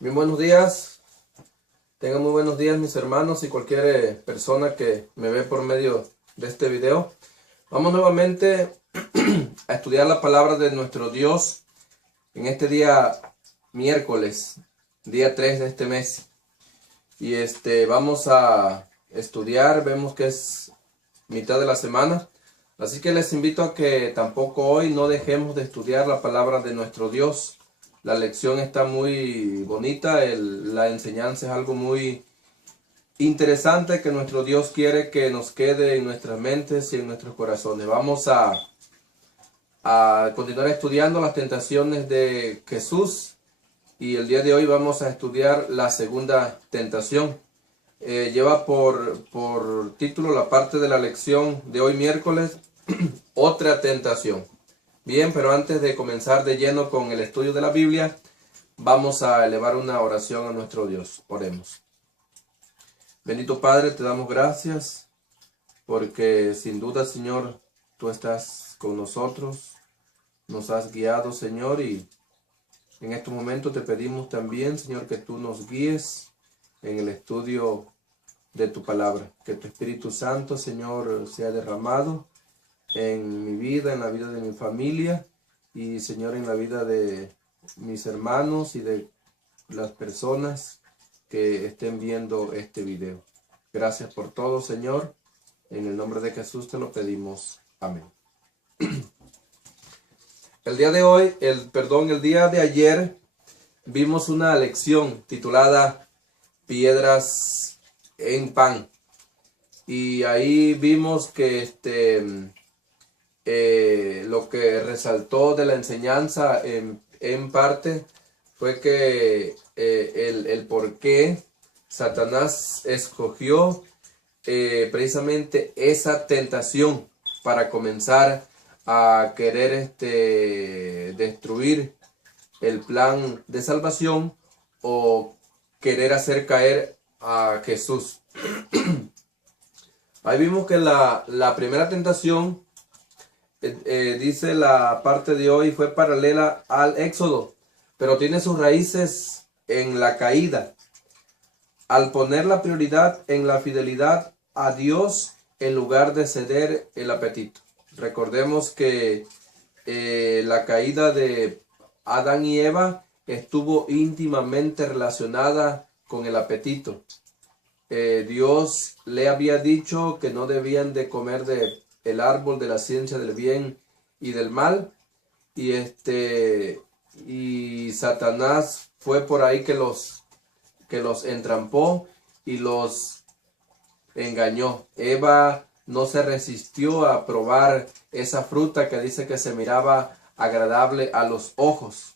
Bien, buenos días. Tengan muy buenos días mis hermanos y cualquier persona que me ve por medio de este video. Vamos nuevamente a estudiar la palabra de nuestro Dios en este día miércoles, día 3 de este mes. Y vamos a estudiar, vemos que es mitad de la semana. Así que les invito a que tampoco hoy no dejemos de estudiar la palabra de nuestro Dios. La lección está muy bonita, la enseñanza es algo muy interesante que nuestro Dios quiere que nos quede en nuestras mentes y en nuestros corazones. Vamos a continuar estudiando las tentaciones de Jesús y el día de hoy vamos a estudiar la segunda tentación. Lleva por título la parte de la lección de hoy miércoles, otra tentación. Bien, pero antes de comenzar de lleno con el estudio de la Biblia, vamos a elevar una oración a nuestro Dios. Oremos. Bendito Padre, te damos gracias porque sin duda, Señor, tú estás con nosotros, nos has guiado, Señor, y en estos momentos te pedimos también, Señor, que tú nos guíes en el estudio de tu palabra, que tu Espíritu Santo, Señor, sea derramado en mi vida, en la vida de mi familia y, Señor, en la vida de mis hermanos y de las personas que estén viendo este video. Gracias por todo, Señor. En el nombre de Jesús te lo pedimos. Amén. El día de ayer vimos una lección titulada Piedras en Pan. Y ahí vimos que lo que resaltó de la enseñanza en parte fue que el por qué Satanás escogió precisamente esa tentación para comenzar a querer destruir el plan de salvación o querer hacer caer a Jesús. Ahí vimos que la primera tentación, dice la parte de hoy, fue paralela al Éxodo, pero tiene sus raíces en la caída. Al poner la prioridad en la fidelidad a Dios en lugar de ceder el apetito. Recordemos que la caída de Adán y Eva estuvo íntimamente relacionada con el apetito. Dios le había dicho que no debían de comer del árbol de la ciencia del bien y del mal, y Satanás fue por ahí que los entrampó y los engañó. Eva no se resistió a probar esa fruta que dice que se miraba agradable a los ojos,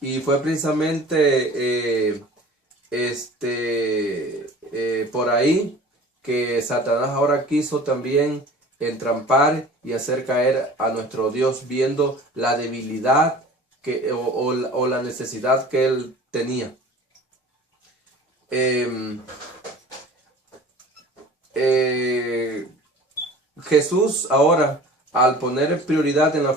y fue precisamente por ahí que Satanás ahora quiso también entrampar y hacer caer a nuestro Dios, viendo la debilidad o la necesidad que él tenía. Jesús ahora, al poner prioridad en la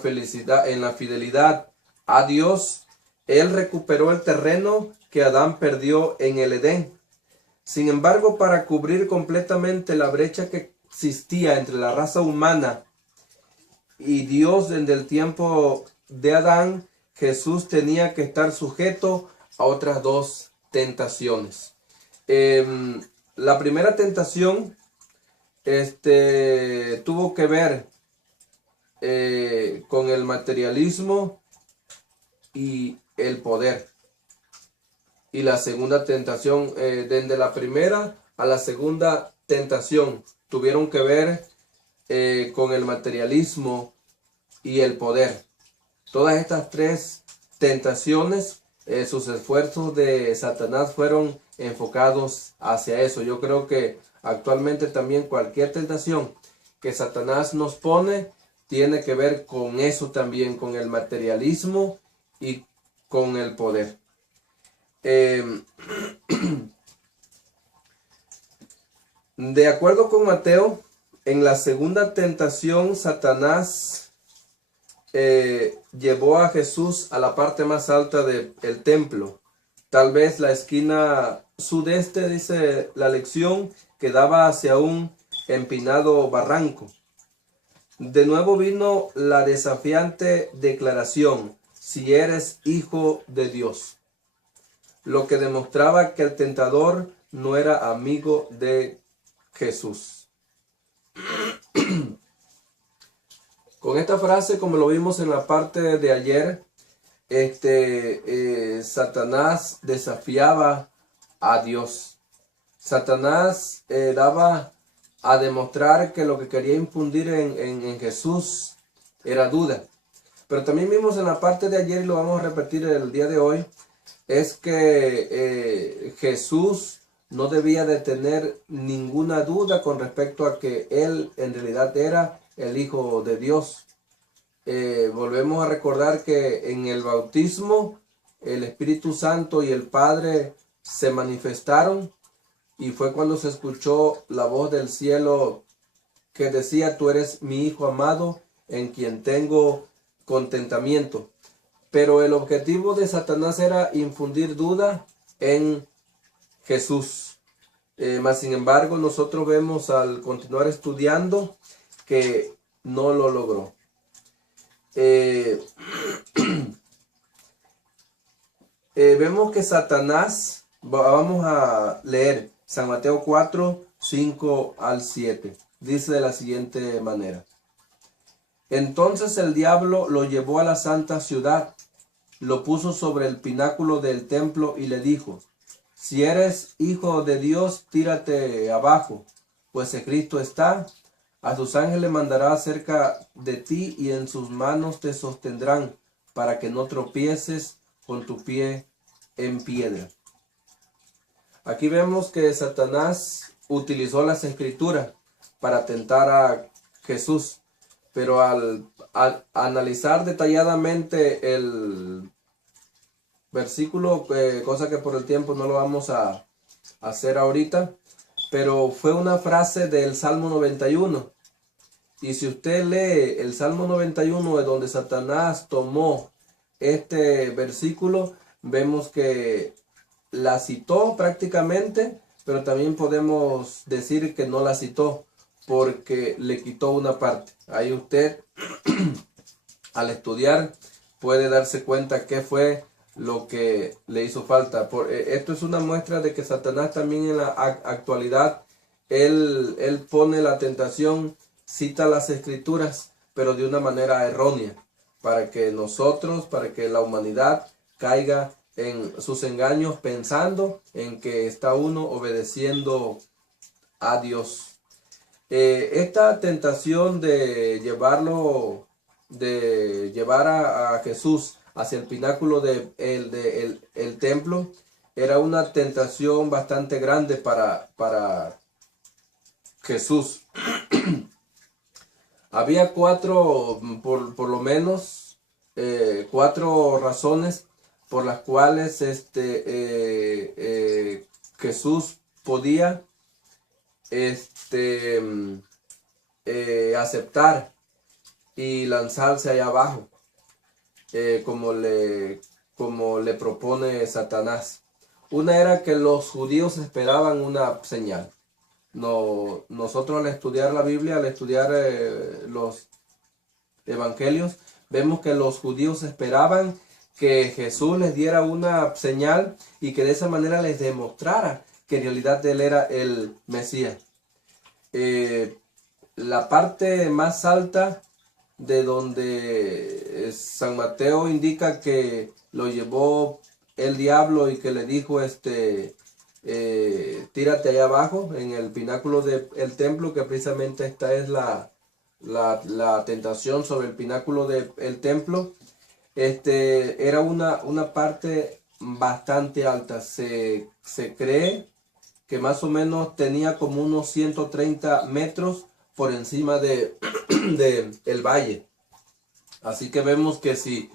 fidelidad a Dios, él recuperó el terreno que Adán perdió en el Edén. Sin embargo, para cubrir completamente la brecha que existía entre la raza humana y Dios desde el tiempo de Adán, Jesús tenía que estar sujeto a otras dos tentaciones. La primera tentación tuvo que ver con el materialismo y el poder. Y la segunda tentación, desde la primera a la segunda tentación, tuvieron que ver con el materialismo y el poder. Todas estas tres tentaciones, sus esfuerzos de Satanás fueron enfocados hacia eso. Yo creo que actualmente también cualquier tentación que Satanás nos pone tiene que ver con eso también, con el materialismo y con el poder. De acuerdo con Mateo, en la segunda tentación, Satanás llevó a Jesús a la parte más alta del templo Tal vez la esquina sudeste, dice la lección, que daba hacia un empinado barranco. De nuevo vino la desafiante declaración: si eres hijo de Dios. Lo que demostraba que el tentador no era amigo de Jesús. Con esta frase, como lo vimos en la parte de ayer, Satanás desafiaba a Dios. Satanás daba a demostrar que lo que quería infundir en Jesús era duda. Pero también vimos en la parte de ayer, y lo vamos a repetir el día de hoy, es que Jesús no debía de tener ninguna duda con respecto a que Él en realidad era el Hijo de Dios. Volvemos a recordar que en el bautismo el Espíritu Santo y el Padre se manifestaron, y fue cuando se escuchó la voz del cielo que decía: tú eres mi Hijo amado, en quien tengo contentamiento. Pero el objetivo de Satanás era infundir duda en Jesús. Mas sin embargo, nosotros vemos al continuar estudiando que no lo logró. Vemos que Satanás, vamos a leer San Mateo 4, 5 al 7. Dice de la siguiente manera: entonces el diablo lo llevó a la santa ciudad, lo puso sobre el pináculo del templo y le dijo: si eres hijo de Dios, tírate abajo, pues escrito está: a sus ángeles mandará cerca de ti, y en sus manos te sostendrán, para que no tropieces con tu pie en piedra. Aquí vemos que Satanás utilizó las escrituras para tentar a Jesús, pero al analizar detalladamente el versículo, cosa que por el tiempo no lo vamos a hacer ahorita, pero fue una frase del Salmo 91. Y si usted lee el Salmo 91, de donde Satanás tomó este versículo, vemos que la citó prácticamente, pero también podemos decir que no la citó, porque le quitó una parte. Ahí usted, al estudiar, puede darse cuenta qué fue lo que le hizo falta. Esto es una muestra de que Satanás también en la actualidad, él pone la tentación, cita las escrituras, pero de una manera errónea, para que nosotros, para que la humanidad caiga en sus engaños, pensando en que está uno obedeciendo a Dios. Esta tentación de llevar a Jesús hacia el pináculo del templo era una tentación bastante grande para Jesús. Había por lo menos, 4 razones por las cuales Jesús podía aceptar y lanzarse allá abajo, como le propone Satanás. Una era que los judíos esperaban una señal. Nosotros al estudiar la Biblia, al estudiar los evangelios, vemos que los judíos esperaban que Jesús les diera una señal y que de esa manera les demostrara que en realidad Él era el Mesías. La parte más alta de donde San Mateo indica que lo llevó el diablo y que le dijo, tírate allá abajo, en el pináculo del templo, que precisamente esta es la tentación sobre el pináculo del templo. Era una parte bastante alta. Se cree que más o menos tenía como unos 130 metros por encima de el valle. Así que vemos que si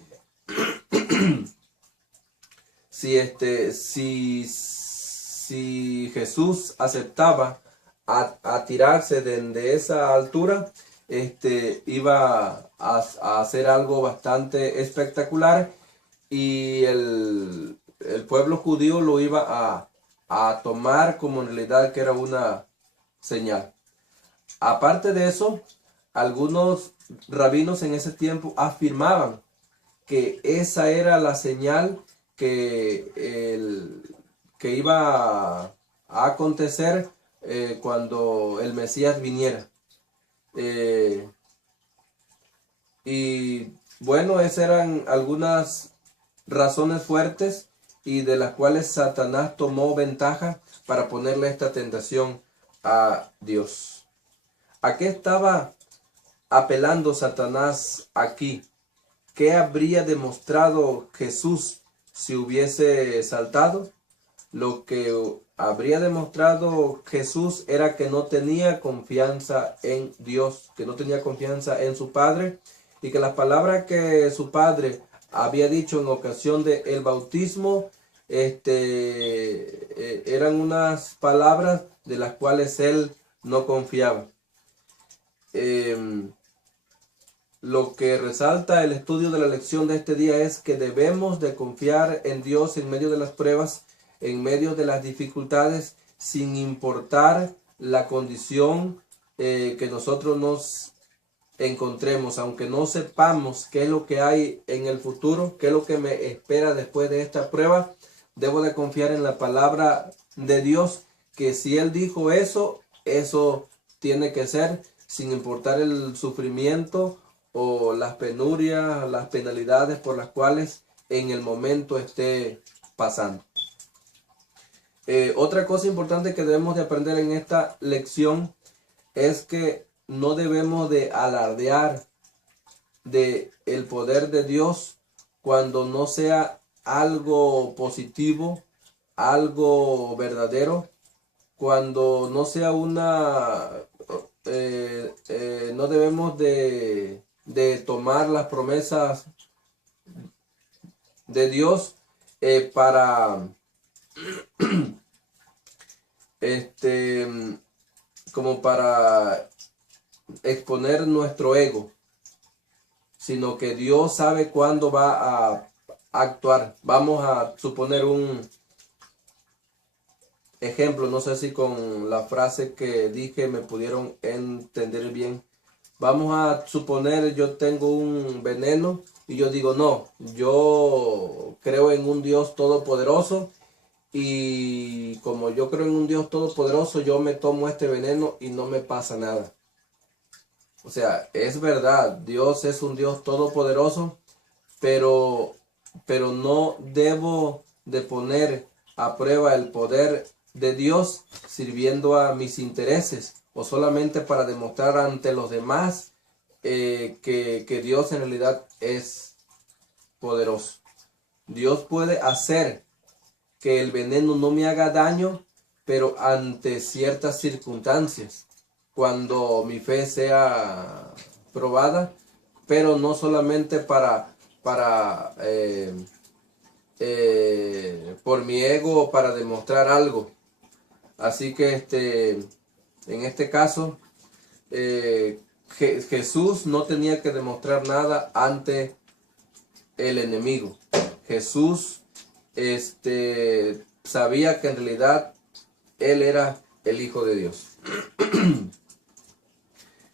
Jesús aceptaba a tirarse de esa altura, iba a hacer algo bastante espectacular, y el pueblo judío lo iba a tomar como en realidad que era una señal. Aparte de eso, algunos rabinos en ese tiempo afirmaban que esa era la señal que iba a acontecer cuando el Mesías viniera. Y bueno, esas eran algunas razones fuertes y de las cuales Satanás tomó ventaja para ponerle esta tentación a Dios. ¿A qué estaba apelando Satanás aquí? ¿Qué habría demostrado Jesús si hubiese saltado? Lo que habría demostrado Jesús era que no tenía confianza en Dios, que no tenía confianza en su Padre, y que las palabras que su Padre había dicho en ocasión del bautismo eran unas palabras de las cuales él no confiaba. Lo que resalta el estudio de la lección de este día es que debemos de confiar en Dios en medio de las pruebas, en medio de las dificultades, sin importar la condición que nosotros nos encontremos, aunque no sepamos qué es lo que hay en el futuro, qué es lo que me espera después de esta prueba. Debo de confiar en la palabra de Dios, que si Él dijo eso, eso tiene que ser, sin importar el sufrimiento o las penurias, las penalidades por las cuales en el momento esté pasando. Otra cosa importante que debemos de aprender en esta lección es que no debemos de alardear de el poder de Dios cuando no sea algo positivo, algo verdadero, cuando no sea no debemos de tomar las promesas de Dios para como para exponer nuestro ego, sino que Dios sabe cuándo va a actuar. Vamos a suponer un ejemplo, no sé si con la frase que dije me pudieron entender bien. Vamos a suponer yo tengo un veneno y yo digo, no, yo creo en un Dios todopoderoso y como yo creo en un Dios todopoderoso, yo me tomo este veneno y no me pasa nada. O sea, es verdad, Dios es un Dios todopoderoso, pero no debo de poner a prueba el poder de Dios sirviendo a mis intereses o solamente para demostrar ante los demás que Dios en realidad es poderoso. Dios puede hacer que el veneno no me haga daño, pero ante ciertas circunstancias, cuando mi fe sea probada, pero no solamente por mi ego o para demostrar algo. Así que en este caso Jesús no tenía que demostrar nada ante el enemigo. Jesús sabía que en realidad él era el Hijo de Dios.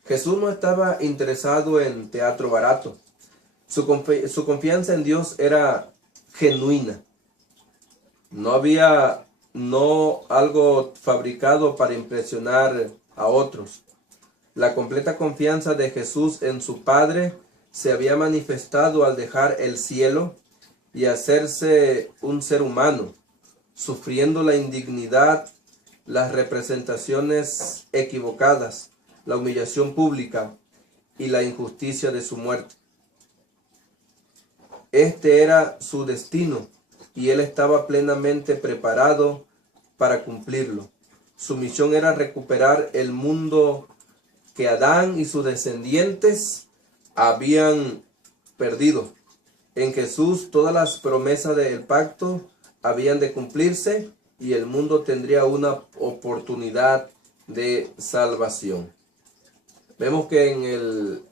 Jesús no estaba interesado en teatro barato. Su confianza en Dios era genuina. No había algo fabricado para impresionar a otros. La completa confianza de Jesús en su Padre se había manifestado al dejar el cielo y hacerse un ser humano, sufriendo la indignidad, las representaciones equivocadas, la humillación pública y la injusticia de su muerte. Este era su destino y él estaba plenamente preparado para cumplirlo. Su misión era recuperar el mundo que Adán y sus descendientes habían perdido. En Jesús todas las promesas del pacto habían de cumplirse y el mundo tendría una oportunidad de salvación. Vemos que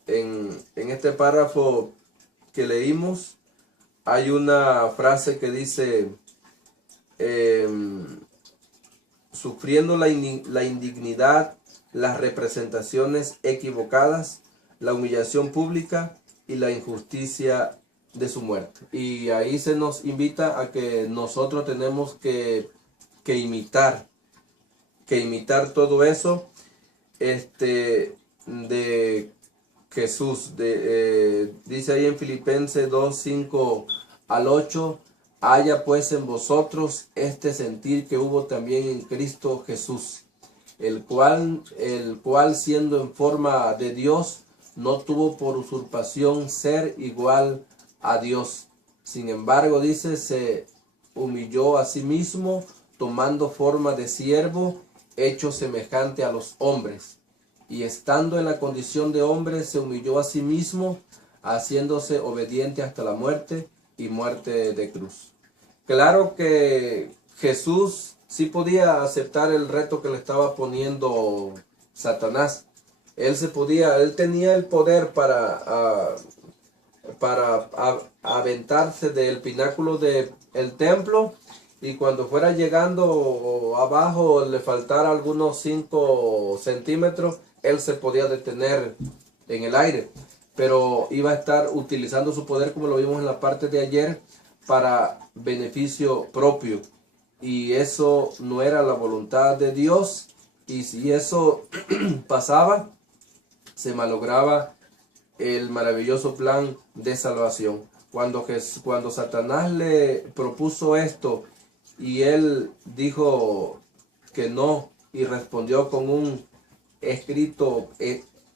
en este párrafo que leímos hay una frase que dice sufriendo la indignidad, las representaciones equivocadas, la humillación pública y la injusticia de su muerte. Y ahí se nos invita a que nosotros tenemos que imitar todo eso de Jesús. Dice ahí en Filipenses 2:5-8, haya pues en vosotros este sentir que hubo también en Cristo Jesús, el cual siendo en forma de Dios, no tuvo por usurpación ser igual a Dios. Sin embargo, dice, se humilló a sí mismo, tomando forma de siervo, hecho semejante a los hombres. Y estando en la condición de hombre, se humilló a sí mismo, haciéndose obediente hasta la muerte y muerte de cruz. Claro que Jesús sí podía aceptar el reto que le estaba poniendo Satanás. Él tenía el poder para aventarse del pináculo del templo, y cuando fuera llegando abajo le faltara algunos 5 centímetros, él se podía detener en el aire, pero iba a estar utilizando su poder, como lo vimos en la parte de ayer, para beneficio propio, y eso no era la voluntad de Dios. Y si eso pasaba, se malograba el maravilloso plan de salvación. Cuando Satanás le propuso esto y él dijo que no y respondió con un escrito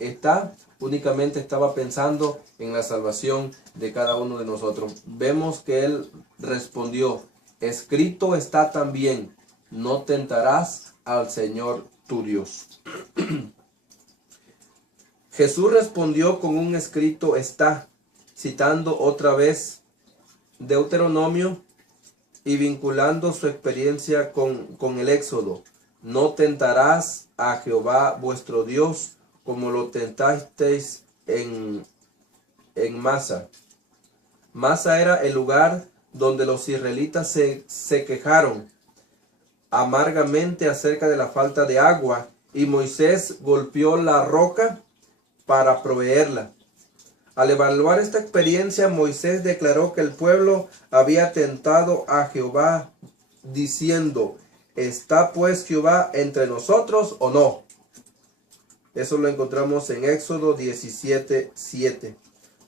está, únicamente estaba pensando en la salvación de cada uno de nosotros. Vemos que él respondió, escrito está también, no tentarás al Señor tu Dios. Jesús respondió con un escrito está, citando otra vez Deuteronomio y vinculando su experiencia con el Éxodo. No tentarás a Jehová vuestro Dios como lo tentasteis en Masa. Masa era el lugar donde los israelitas se quejaron amargamente acerca de la falta de agua, y Moisés golpeó la roca para proveerla. Al evaluar esta experiencia, Moisés declaró que el pueblo había tentado a Jehová, diciendo, ¿está pues Jehová entre nosotros o no? Eso lo encontramos en Éxodo 17:7.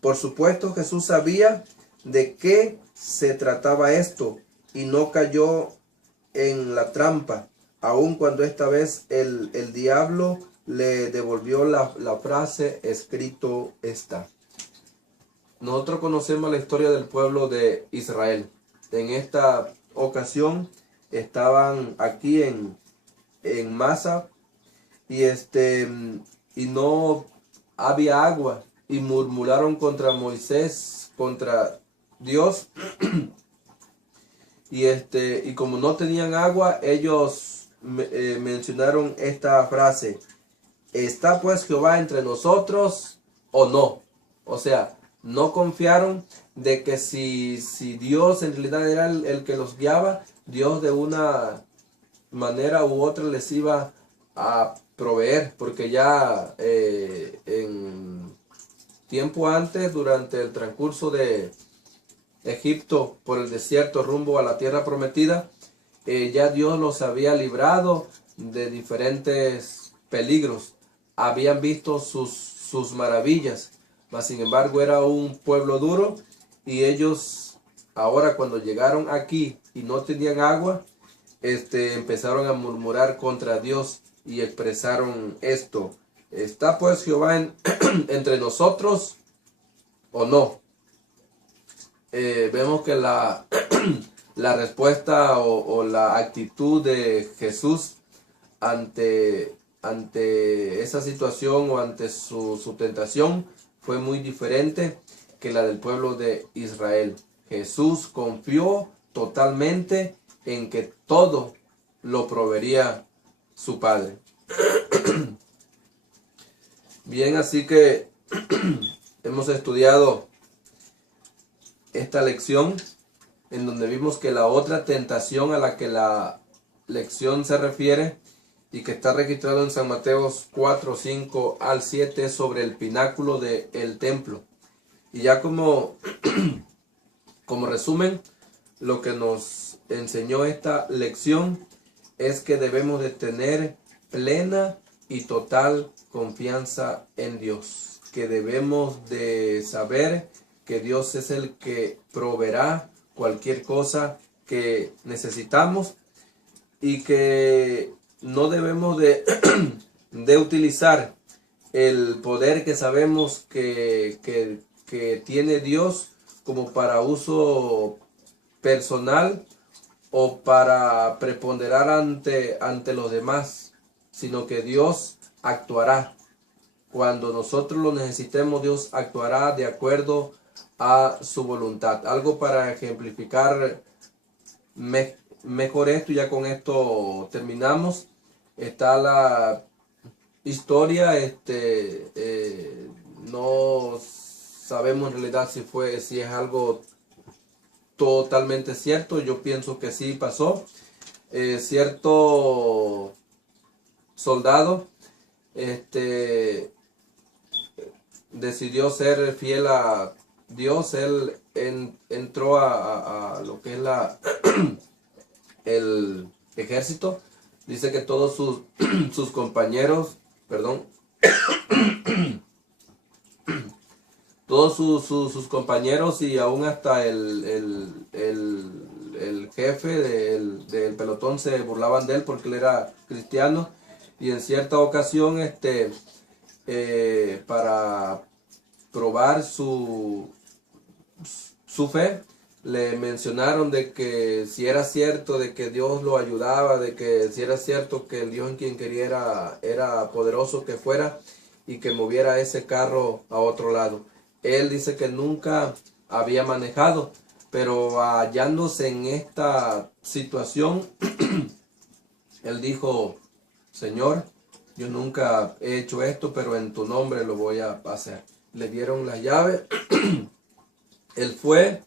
Por supuesto, Jesús sabía de qué se trataba esto y no cayó en la trampa, aun cuando esta vez el diablo le devolvió la frase escrito está. Nosotros conocemos la historia del pueblo de Israel. En esta ocasión estaban aquí en Masa y no había agua, y murmuraron contra Moisés, contra Dios. Y como no tenían agua, ellos mencionaron esta frase, ¿está pues Jehová entre nosotros o no? O sea, no confiaron de que si Dios en realidad era el que los guiaba, Dios de una manera u otra les iba a proveer, porque ya en tiempo antes, durante el transcurso de Egipto por el desierto rumbo a la tierra prometida, ya Dios los había librado de diferentes peligros. Habían visto sus maravillas, mas sin embargo era un pueblo duro, y ellos ahora cuando llegaron aquí y no tenían agua, empezaron a murmurar contra Dios y expresaron esto, ¿está pues Jehová entre nosotros o no? Vemos que la respuesta o la actitud de Jesús ante esa situación o ante su tentación fue muy diferente que la del pueblo de Israel. Jesús confió totalmente en que todo lo proveería su Padre. Bien, así que hemos estudiado esta lección en donde vimos que la otra tentación a la que la lección se refiere y que está registrado en San Mateo 4, 5 al 7 es sobre el pináculo del templo. Y ya como resumen, lo que nos enseñó esta lección es que debemos de tener plena y total confianza en Dios, que debemos de saber que Dios es el que proveerá cualquier cosa que necesitamos y que no debemos de, de utilizar el poder que sabemos que tiene Dios como para uso personal o para preponderar ante los demás, sino que Dios actuará. Cuando nosotros lo necesitemos, Dios actuará de acuerdo a su voluntad. Algo para ejemplificar mejor esto, y ya con esto terminamos. Está la historia, no sabemos en realidad si es algo totalmente cierto. Yo pienso que sí pasó. Cierto soldado decidió ser fiel a Dios. Él entró a lo que es el ejército. Dice que todos sus compañeros, todos sus compañeros y aún hasta el jefe del pelotón se burlaban de él porque él era cristiano. Y en cierta ocasión, para probar su fe, le mencionaron de que si era cierto de que Dios lo ayudaba, de que si era cierto que el Dios en quien quería era poderoso, que fuera y que moviera ese carro a otro lado. Él dice que nunca había manejado, pero hallándose en esta situación, él dijo: Señor, yo nunca he hecho esto, pero en tu nombre lo voy a hacer. Le dieron las llaves, él fue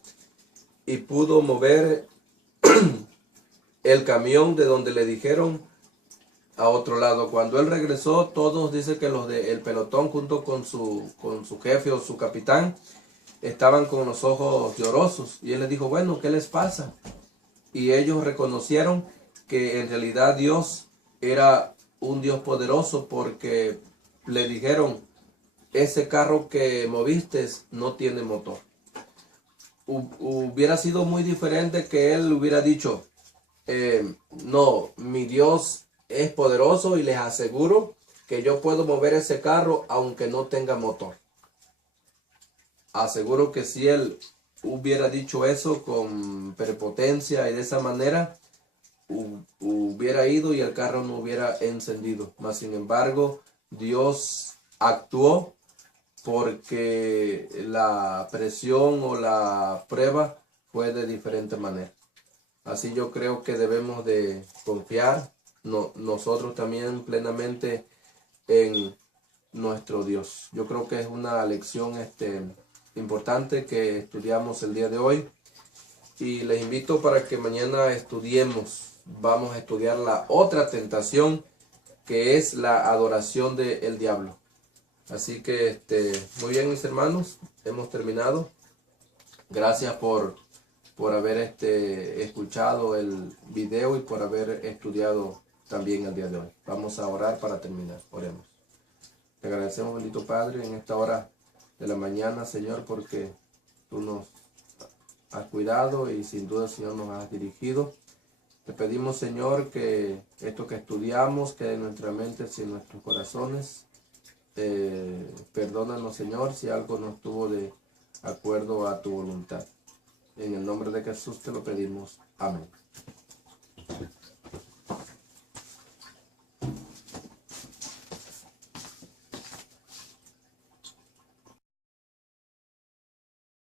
y pudo mover el camión de donde le dijeron a otro lado. Cuando él regresó, todos dicen que los del pelotón junto con su jefe o su capitán estaban con los ojos llorosos. Y él les dijo: bueno, ¿qué les pasa? Y ellos reconocieron que en realidad Dios era un Dios poderoso, porque le dijeron: ese carro que moviste no tiene motor. Hubiera sido muy diferente que él hubiera dicho: no, mi Dios es poderoso y les aseguro que yo puedo mover ese carro aunque no tenga motor. Aseguro que si él hubiera dicho eso con prepotencia y de esa manera, hubiera ido y el carro no hubiera encendido. Mas sin embargo, Dios actuó porque la presión o la prueba fue de diferente manera. Así yo creo que debemos de confiar nosotros también plenamente en nuestro Dios. Yo creo que es una lección importante que estudiamos el día de hoy, y les invito para que mañana estudiemos. Vamos a estudiar la otra tentación, que es la adoración del diablo. Así que muy bien, mis hermanos, hemos terminado. Gracias por haber escuchado el video y por haber estudiado también el día de hoy. Vamos a orar para terminar. Oremos. Te agradecemos, bendito Padre, en esta hora de la mañana, Señor, porque tú nos has cuidado y sin duda, Señor, nos has dirigido. Te pedimos, Señor, que esto que estudiamos quede en nuestra mente y en nuestros corazones. Perdónanos, Señor, si algo no estuvo de acuerdo a tu voluntad. En el nombre de Jesús te lo pedimos. Amén.